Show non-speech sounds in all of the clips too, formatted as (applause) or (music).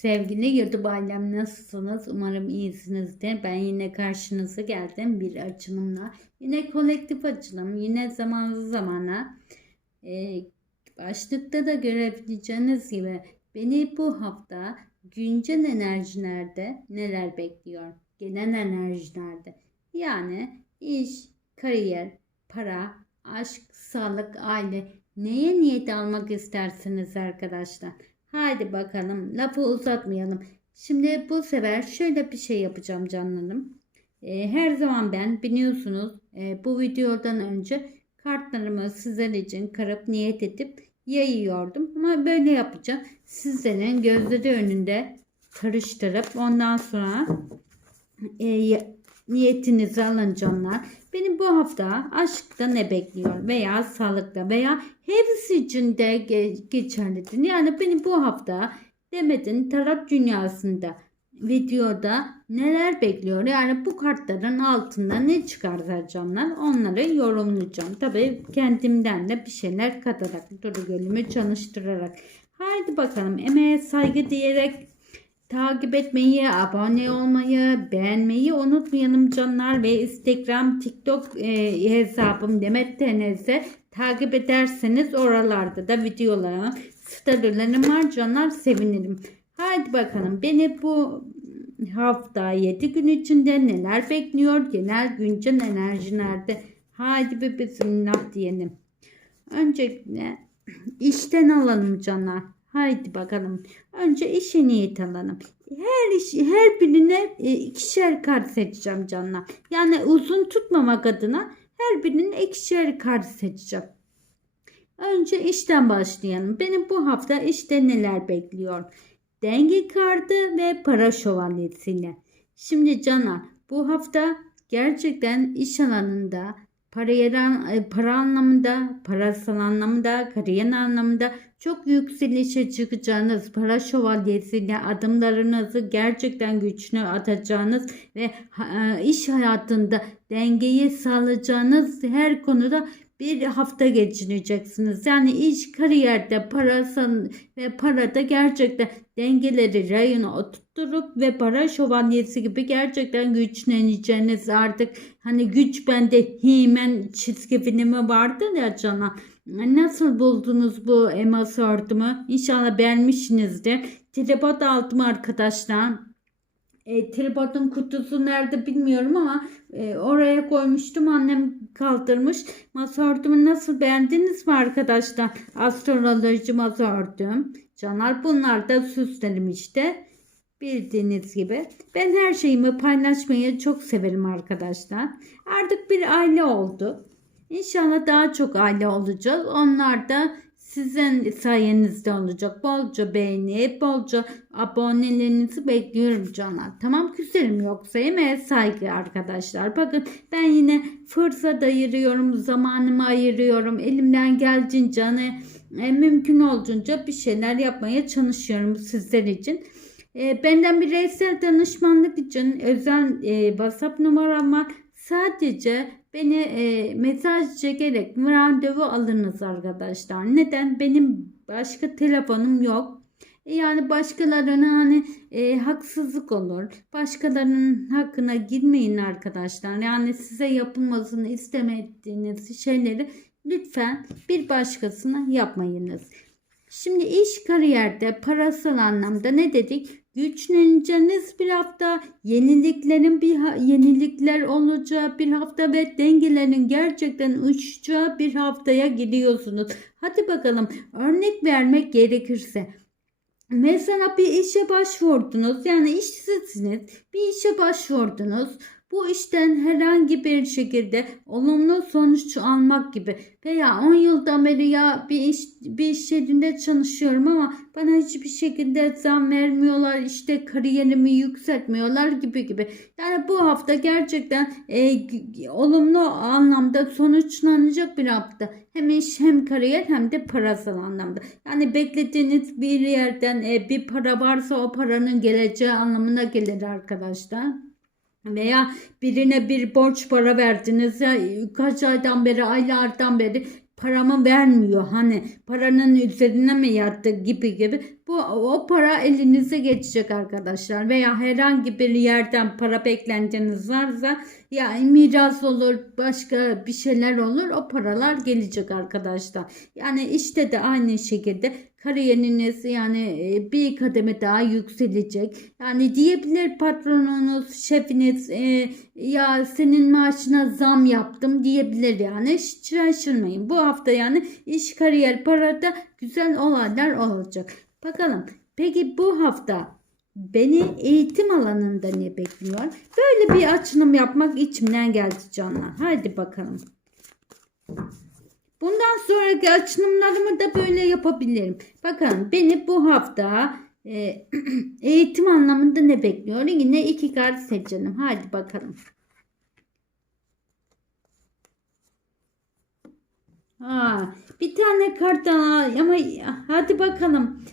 Sevgili YouTube ailem nasılsınız? Umarım iyisinizdir. Ben yine karşınıza geldim bir açılımla. Yine kolektif açılım, yine zamanlı zamana. Ee, başlıkta da görebileceğiniz gibi beni bu hafta güncel enerjilerde neler bekliyor? Genel enerjilerde. Yani iş, kariyer, para, aşk, sağlık, aile neye niyet almak istersiniz arkadaşlar? Haydi bakalım lafı uzatmayalım. Şimdi bu sefer şöyle bir şey yapacağım canlarım. Ee, her zaman ben biliyorsunuz e, bu videodan önce kartlarımı sizler için karıp niyet edip yayıyordum. Ama böyle yapacağım. Sizlerin gözleri önünde karıştırıp ondan sonra e, niyetinizi alın canlar. Beni bu hafta aşkta ne bekliyor veya sağlıkta veya hepsi için de ge- geçerlidir. Yani beni bu hafta Demet'in tarot dünyasında videoda neler bekliyor? Yani bu kartların altında ne çıkarsa canlar onları yorumlayacağım. Tabii kendimden de bir şeyler katarak, duru gölümü çalıştırarak. Haydi bakalım emeğe saygı diyerek Takip etmeyi, abone olmayı, beğenmeyi unutmayalım canlar ve Instagram, TikTok e, hesabım Demet Tenez'e takip ederseniz oralarda da videolarım, storylerim var canlar sevinirim. Haydi bakalım beni bu hafta 7 gün içinde neler bekliyor? Genel güncel enerjilerde. Haydi bir bismillah diyelim. Öncelikle (clears throat) işten alalım canlar. Haydi bakalım. Önce işe niyet alalım. Her iş, her birine e, ikişer kart seçeceğim canlar. Yani uzun tutmamak adına her birine ikişer kart seçeceğim. Önce işten başlayalım. Benim bu hafta işte neler bekliyor? Denge kartı ve para şövalyesiyle. Şimdi canlar bu hafta gerçekten iş alanında para, yer- para anlamında, parasal anlamda, kariyer anlamında çok yükselişe çıkacağınız para şövalyesiyle adımlarınızı gerçekten güçlü atacağınız ve e, iş hayatında dengeyi sağlayacağınız her konuda bir hafta geçireceksiniz. Yani iş, kariyerde, parasal ve parada gerçekten dengeleri rayına oturtturup ve para şövalyesi gibi gerçekten güçleneceğiniz artık hani güç bende himen çizgi filmi vardı ya cana. Nasıl buldunuz bu Emma Sordum'u? İnşallah beğenmişsinizdir. Tripod aldım arkadaşlar. E, tripodun kutusu nerede bilmiyorum ama e, oraya koymuştum. Annem kaldırmış. Masa örtümü nasıl beğendiniz mi arkadaşlar? Astroloji masa örtüm. Canar bunlar da süslerim işte. Bildiğiniz gibi. Ben her şeyimi paylaşmayı çok severim arkadaşlar. Artık bir aile oldu. İnşallah daha çok aile olacağız. Onlar da sizin sayenizde olacak. Bolca beğeni, bolca abonelerinizi bekliyorum canlar. Tamam güzelim yoksa emeğe saygı arkadaşlar. Bakın ben yine fırsat ayırıyorum, zamanımı ayırıyorum. Elimden geldiğince hani e, mümkün olduğunca bir şeyler yapmaya çalışıyorum sizler için. E, benden bireysel danışmanlık için özel e, WhatsApp numaram var. Sadece beni e, mesaj çekerek randevu alınız arkadaşlar. Neden? Benim başka telefonum yok. E, Yani başkalarına hani e, haksızlık olur. Başkalarının hakkına girmeyin arkadaşlar. Yani size yapılmasını istemediğiniz şeyleri lütfen bir başkasına yapmayınız. Şimdi iş kariyerde parasal anlamda ne dedik? Güçleneceğiniz bir hafta, yeniliklerin bir ha- yenilikler olacağı bir hafta ve dengelerin gerçekten uçacağı bir haftaya gidiyorsunuz. Hadi bakalım örnek vermek gerekirse Mesela bir işe başvurdunuz. Yani işsizsiniz. Bir işe başvurdunuz. Bu işten herhangi bir şekilde olumlu sonuç almak gibi veya 10 yıldan beri ya bir iş bir iş yerinde çalışıyorum ama bana hiçbir şekilde zam vermiyorlar işte kariyerimi yükseltmiyorlar gibi gibi. Yani bu hafta gerçekten e, olumlu anlamda sonuçlanacak bir hafta. Hem iş hem kariyer hem de parasal anlamda. Yani beklediğiniz bir yerden e, bir para varsa o paranın geleceği anlamına gelir arkadaşlar. Veya birine bir borç para verdiniz ya kaç aydan beri aylardan beri paramı vermiyor. Hani paranın üzerine mi yattı gibi gibi. Bu o para elinize geçecek arkadaşlar. Veya herhangi bir yerden para beklentiniz varsa ya miras olur, başka bir şeyler olur. O paralar gelecek arkadaşlar. Yani işte de aynı şekilde kariyeriniz yani e, bir kademe daha yükselecek. Yani diyebilir patronunuz, şefiniz e, ya senin maaşına zam yaptım diyebilir yani. Şaşırmayın. Bu hafta yani iş, kariyer, parada güzel olaylar olacak. Bakalım. Peki bu hafta beni eğitim alanında ne bekliyor? Böyle bir açılım yapmak içimden geldi canlar. Haydi bakalım. Bundan sonraki açılımlarımı da böyle yapabilirim. Bakın beni bu hafta e, (clears throat) eğitim anlamında ne bekliyor? Yine iki kart seçelim. Hadi bakalım. Ha, bir tane kart daha ama hadi bakalım.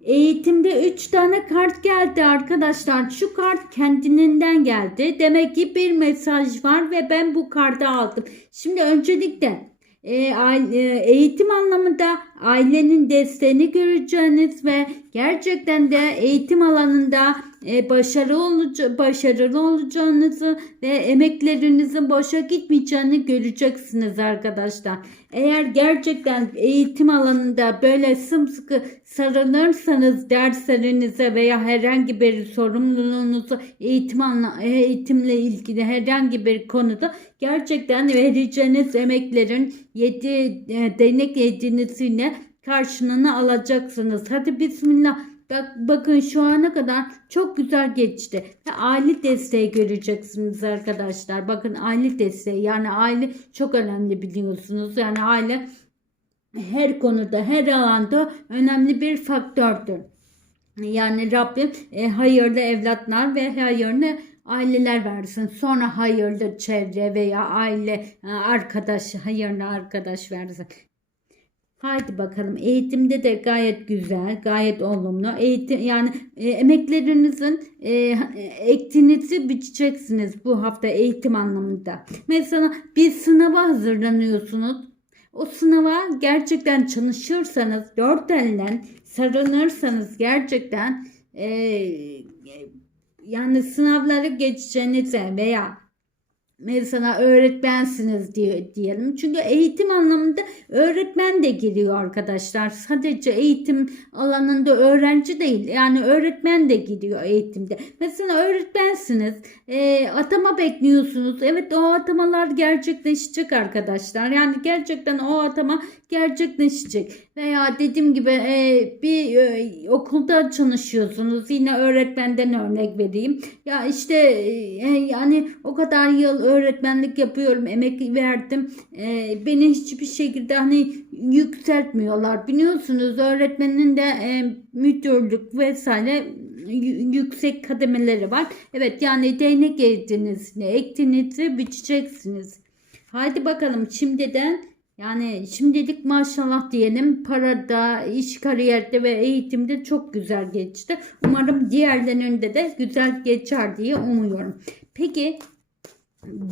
Eğitimde 3 tane kart geldi arkadaşlar. Şu kart kendinden geldi. Demek ki bir mesaj var ve ben bu kartı aldım. Şimdi öncelikle eğitim anlamında ailenin desteğini göreceğiniz ve gerçekten de eğitim alanında e, başarılı, olucu, başarılı olacağınızı ve emeklerinizin boşa gitmeyeceğini göreceksiniz arkadaşlar. Eğer gerçekten eğitim alanında böyle sımsıkı sarılırsanız derslerinize veya herhangi bir sorumluluğunuzu eğitim anla, eğitimle ilgili herhangi bir konuda gerçekten vereceğiniz emeklerin yedi e, değnek yedinisiyle karşılığını alacaksınız. Hadi bismillah. Bak, bakın şu ana kadar çok güzel geçti. Aile desteği göreceksiniz arkadaşlar. Bakın aile desteği yani aile çok önemli biliyorsunuz. Yani aile her konuda her alanda önemli bir faktördür. Yani Rabbim e, hayırlı evlatlar ve hayırlı aileler versin. Sonra hayırlı çevre veya aile e, arkadaş, hayırlı arkadaş versin. Haydi bakalım eğitimde de gayet güzel, gayet olumlu. Eğitim yani e, emeklerinizin e, ektiğinizi biçeceksiniz bu hafta eğitim anlamında. Mesela bir sınava hazırlanıyorsunuz. O sınava gerçekten çalışırsanız, dört elden sarılırsanız gerçekten e, yani sınavları geçeceğinize veya mesela öğretmensiniz diye diyelim. Çünkü eğitim anlamında öğretmen de giriyor arkadaşlar. Sadece eğitim alanında öğrenci değil. Yani öğretmen de giriyor eğitimde. Mesela öğretmensiniz. E, atama bekliyorsunuz. Evet o atamalar gerçekleşecek arkadaşlar. Yani gerçekten o atama gerçekleşecek. Veya dediğim gibi e, bir e, okulda çalışıyorsunuz. Yine öğretmenden örnek vereyim. Ya işte e, yani o kadar yıl öğretmenlik yapıyorum. Emek verdim. E, beni hiçbir şekilde hani yükseltmiyorlar. Biliyorsunuz öğretmenin de e, müdürlük vesaire yüksek kademeleri var. Evet yani değnek eğitiniz, ektiğinizi biçeceksiniz. Haydi bakalım şimdiden yani şimdilik maşallah diyelim parada, iş kariyerde ve eğitimde çok güzel geçti. Umarım diğerlerinde de güzel geçer diye umuyorum. Peki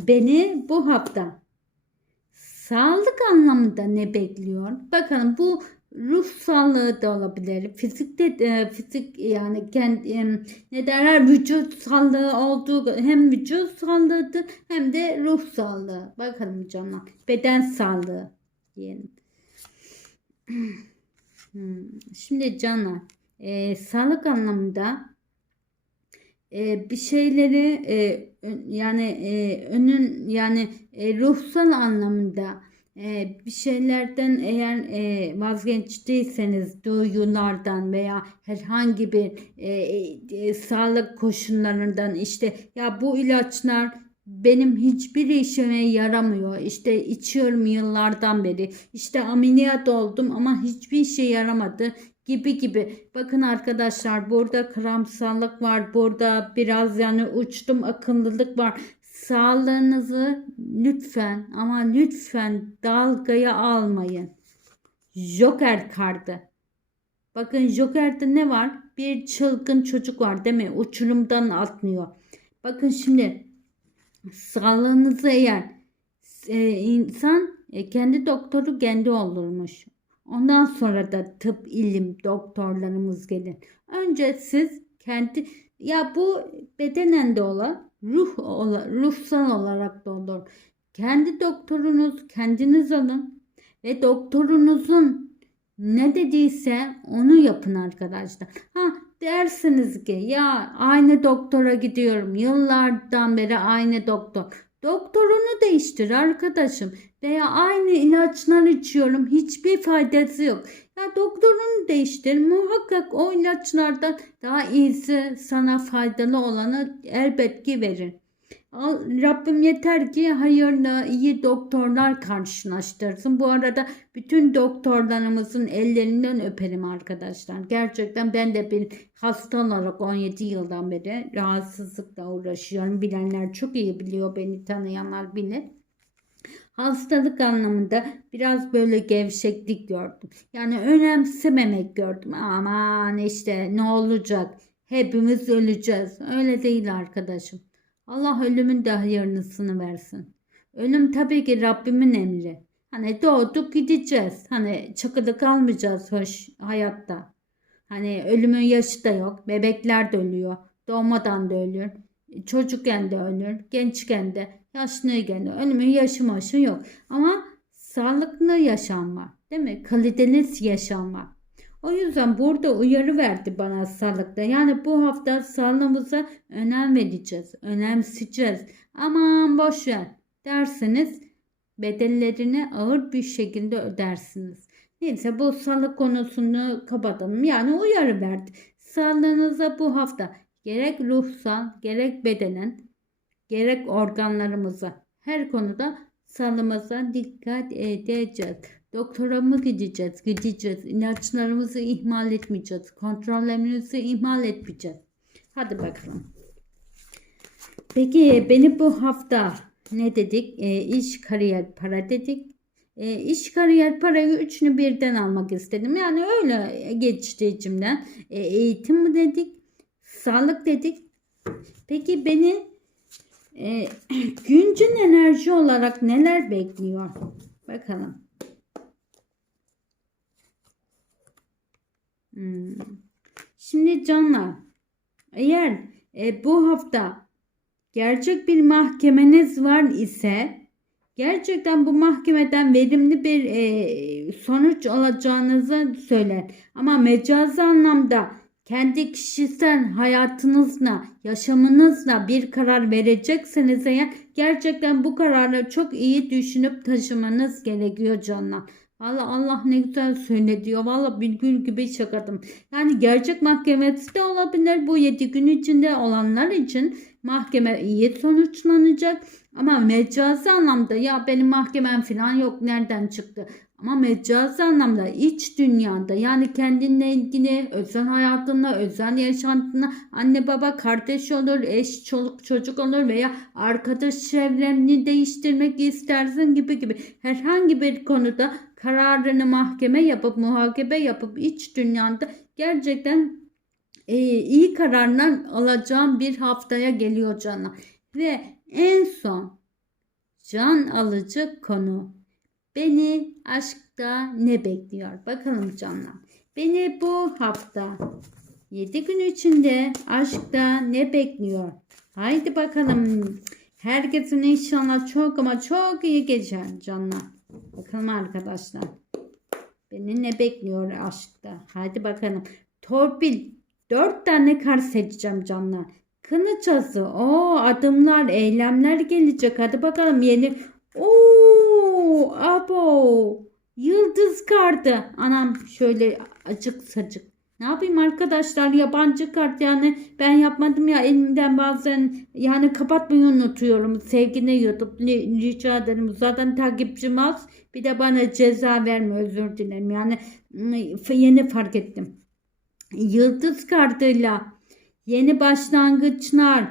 beni bu hafta sağlık anlamında ne bekliyor? Bakalım bu ruh sağlığı da olabilir. Fizikte de fizik yani kendi em, ne derler vücut sağlığı olduğu hem vücut sağlığıdır hem de ruh sağlığı. Bakalım canlar. Beden sağlığı diyelim. Hmm, Şimdi canlar e, sağlık anlamında e, bir şeyleri e, yani e, önün yani e, ruhsal anlamda e, bir şeylerden eğer e, vazgeçtiyseniz duyulardan veya herhangi bir e, e, sağlık koşullarından işte ya bu ilaçlar benim hiçbir işime yaramıyor. İşte içiyorum yıllardan beri. İşte ameliyat oldum ama hiçbir işe yaramadı gibi gibi. Bakın arkadaşlar burada karamsallık var. Burada biraz yani uçtum akıllılık var. Sağlığınızı lütfen ama lütfen dalgaya almayın. Joker kartı. Bakın Joker'de ne var? Bir çılgın çocuk var değil mi? Uçurumdan atlıyor. Bakın şimdi sağlığınızı eğer e, insan e, kendi doktoru kendi olurmuş. Ondan sonra da tıp ilim doktorlarımız gelir. Önce siz kendi ya bu bedenen de olan ruh ola, ruhsal olarak da olur. Kendi doktorunuz kendiniz alın ve doktorunuzun ne dediyse onu yapın arkadaşlar. Ha dersiniz ki ya aynı doktora gidiyorum. Yıllardan beri aynı doktor. Doktorunu değiştir arkadaşım. Veya aynı ilaçlar içiyorum. Hiçbir faydası yok. Ya doktorunu değiştir. Muhakkak o ilaçlardan daha iyisi sana faydalı olanı elbet ki verir. Rabbim yeter ki hayırlı iyi doktorlar karşılaştırsın. Bu arada bütün doktorlarımızın ellerinden öperim arkadaşlar. Gerçekten ben de bir hasta olarak 17 yıldan beri rahatsızlıkla uğraşıyorum. Bilenler çok iyi biliyor, beni tanıyanlar bilir. Hastalık anlamında biraz böyle gevşeklik gördüm. Yani önemsememek gördüm. Aman işte ne olacak? Hepimiz öleceğiz. Öyle değil arkadaşım. Allah ölümün de hayırlısını versin. Ölüm tabii ki Rabbimin emri. Hani doğduk gideceğiz. Hani çakıda kalmayacağız hoş hayatta. Hani ölümün yaşı da yok. Bebekler de ölüyor. Doğmadan da ölür. Çocukken de ölür. Gençken de. Yaşlıyken de. Ölümün yaşı maşı yok. Ama sağlıklı yaşam var. Değil mi? Kaliteli yaşam var. O yüzden burada uyarı verdi bana sağlıkta. Yani bu hafta sağlığımıza önem vereceğiz. Önemseyeceğiz. Aman boş ver derseniz bedellerini ağır bir şekilde ödersiniz. Neyse bu sağlık konusunu kapatalım. Yani uyarı verdi. Sağlığınıza bu hafta gerek ruhsal gerek bedenen gerek organlarımıza her konuda sağlığımıza dikkat edeceğiz. Doktora mı gideceğiz? Gideceğiz. İlaçlarımızı ihmal etmeyeceğiz. Kontrollerimizi ihmal etmeyeceğiz. Hadi bakalım. Peki beni bu hafta ne dedik? E, iş, kariyer, para dedik. E, iş, kariyer, parayı üçünü birden almak istedim. Yani öyle geçti içimden. E, eğitim mi dedik? Sağlık dedik. Peki beni e, (clears throat) güncün enerji olarak neler bekliyor? Bakalım. Hmm. Şimdi canlar eğer e, bu hafta gerçek bir mahkemeniz var ise gerçekten bu mahkemeden verimli bir e, sonuç alacağınızı söyler. Ama mecazi anlamda kendi kişisel hayatınızla, yaşamınızla bir karar verecekseniz eğer gerçekten bu kararı çok iyi düşünüp taşımanız gerekiyor canlar. Valla Allah ne güzel söyledi Valla bir gül gibi şakadım. Yani gerçek mahkemesi de olabilir. Bu 7 gün içinde olanlar için mahkeme iyi sonuçlanacak. Ama mecazi anlamda ya benim mahkemem falan yok nereden çıktı? Ama mecazi anlamda iç dünyanda yani kendinle ilgili özel hayatında, özel yaşantında anne baba kardeş olur, eş çoluk çocuk olur veya arkadaş çevreni değiştirmek istersin gibi gibi herhangi bir konuda kararını mahkeme yapıp muhakeme yapıp iç dünyanda gerçekten e, iyi kararlar alacağım bir haftaya geliyor cana. Ve en son can alıcı konu. Beni aşkta ne bekliyor? Bakalım canlar. Beni bu hafta 7 gün içinde aşkta ne bekliyor? Haydi bakalım. Herkesin inşallah çok ama çok iyi geçer canlar. Bakalım arkadaşlar. Beni ne bekliyor aşkta? Haydi bakalım. Torpil. Dört tane kar seçeceğim canlar. Kılıçası. O adımlar, eylemler gelecek. Hadi bakalım yeni. Oo, abo. Yıldız kartı. Anam şöyle acık sacık. Ne yapayım arkadaşlar yabancı kart yani ben yapmadım ya elimden bazen yani kapatmayı unutuyorum sevgine YouTube rica ederim zaten takipçim az bir de bana ceza verme özür dilerim yani yeni fark ettim yıldız kartıyla yeni başlangıçlar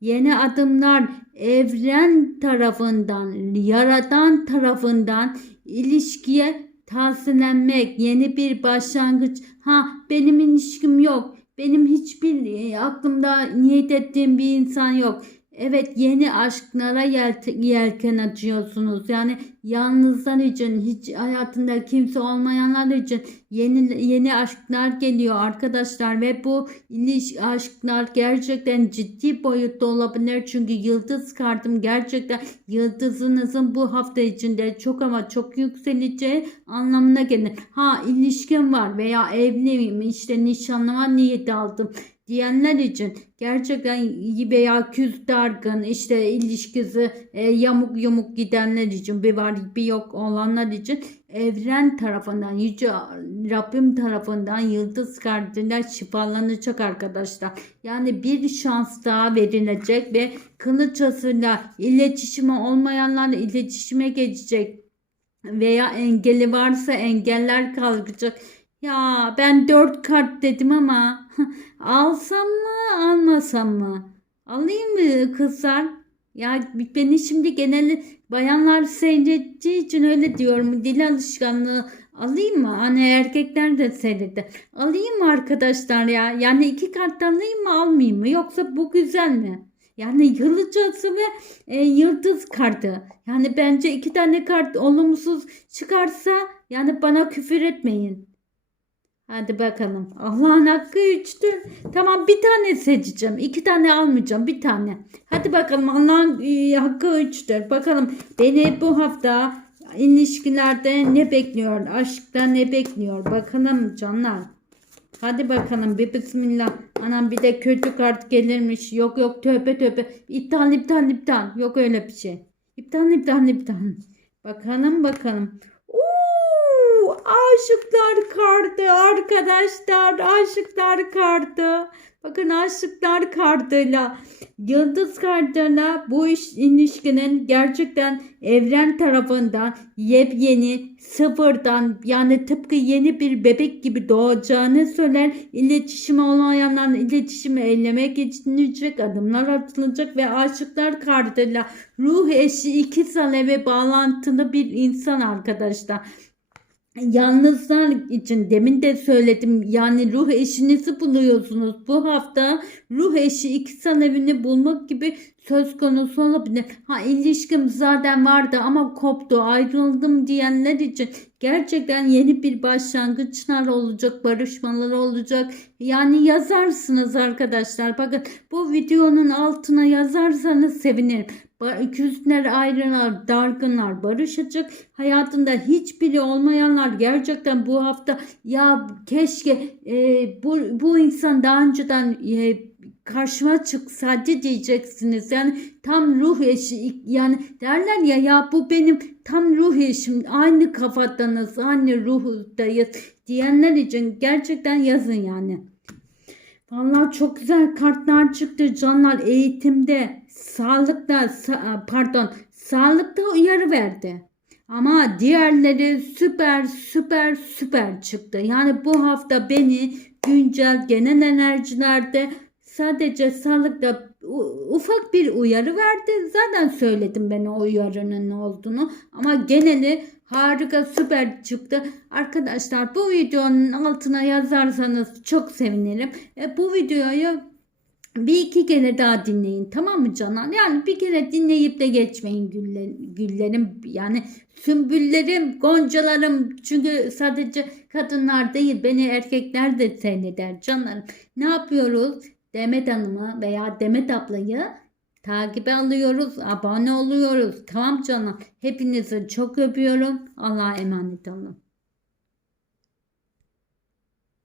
yeni adımlar evren tarafından yaradan tarafından ilişkiye tavsiyelenmek, yeni bir başlangıç. Ha benim ilişkim yok. Benim hiçbir e, aklımda niyet ettiğim bir insan yok. Evet yeni aşklara yelken açıyorsunuz. Yani yalnızlar için, hiç hayatında kimse olmayanlar için yeni yeni aşklar geliyor arkadaşlar ve bu iliş aşklar gerçekten ciddi boyutta olabilir çünkü yıldız kartım gerçekten yıldızınızın bu hafta içinde çok ama çok yükseleceği anlamına gelir. Ha ilişkin var veya evliyim işte nişanlıma niyeti aldım diyenler için gerçekten veya küs dargın işte ilişkisi e, yamuk yumuk gidenler için bir var bir yok olanlar için evren tarafından yüce Rabbim tarafından yıldız kartıyla şifalanacak arkadaşlar. Yani bir şans daha verilecek ve kılıç asıyla iletişimi olmayanlarla iletişime geçecek veya engeli varsa engeller kalkacak. Ya ben dört kart dedim ama alsam mı almasam mı? Alayım mı kızlar? Ya beni şimdi genel bayanlar seyrettiği için öyle diyorum. Dil alışkanlığı alayım mı? Hani erkekler de seyreder. Alayım mı arkadaşlar ya? Yani iki kart alayım mı almayayım mı? Yoksa bu güzel mi? Yani yıldızcası ve e, yıldız kartı. Yani bence iki tane kart olumsuz çıkarsa yani bana küfür etmeyin. Hadi bakalım. Allah'ın hakkı üçtür. Tamam bir tane seçeceğim. İki tane almayacağım. Bir tane. Hadi bakalım Allah'ın e, hakkı üçtür. Bakalım beni bu hafta ilişkilerde ne bekliyor? Aşkta ne bekliyor? Bakalım canlar. Hadi bakalım bir bismillah. Anam bir de kötü kart gelirmiş. Yok yok tövbe tövbe. İptal iptal iptal. Yok öyle bir şey. İptal iptal iptal. Bakalım bakalım. Aşıklar kartı arkadaşlar. Aşıklar kartı. Bakın aşıklar kartıyla yıldız kartıyla bu iş ilişkinin gerçekten evren tarafından yepyeni sıfırdan yani tıpkı yeni bir bebek gibi doğacağını söyler. İletişime olmayanlar iletişime eyleme geçilecek adımlar atılacak ve aşıklar kartıyla ruh eşi ikiz alevi bağlantılı bir insan arkadaşlar. Yalnızlar için demin de söyledim yani ruh eşinizi buluyorsunuz. Bu hafta ruh eşi iki evini bulmak gibi söz konusu olabilir. Ha ilişkim zaten vardı ama koptu ayrıldım diyenler için gerçekten yeni bir başlangıçlar olacak barışmalar olacak. Yani yazarsınız arkadaşlar bakın bu videonun altına yazarsanız sevinirim. Küsler ayrılar, dargınlar barışacak. Hayatında hiçbiri olmayanlar gerçekten bu hafta ya keşke e, bu, bu insan daha önceden e, karşıma çıksaydı diyeceksiniz. Yani tam ruh eşi yani derler ya ya bu benim tam ruh eşim aynı kafadanız aynı ruhdayız diyenler için gerçekten yazın yani. Vallahi çok güzel kartlar çıktı canlar eğitimde, sağlıkta pardon sağlıkta uyarı verdi. Ama diğerleri süper süper süper çıktı. Yani bu hafta beni güncel genel enerjilerde sadece sağlıkta ufak bir uyarı verdi. Zaten söyledim ben o uyarının ne olduğunu. Ama geneli harika süper çıktı. Arkadaşlar bu videonun altına yazarsanız çok sevinirim. E, bu videoyu bir iki kere daha dinleyin tamam mı canlar? Yani bir kere dinleyip de geçmeyin güller, güllerim yani sümbüllerim, goncalarım çünkü sadece kadınlar değil beni erkekler de seyreder canlarım. Ne yapıyoruz? Demet Hanım'ı veya Demet ablayı takibe alıyoruz, abone oluyoruz. Tamam canım. Hepinizi çok öpüyorum. Allah'a emanet olun.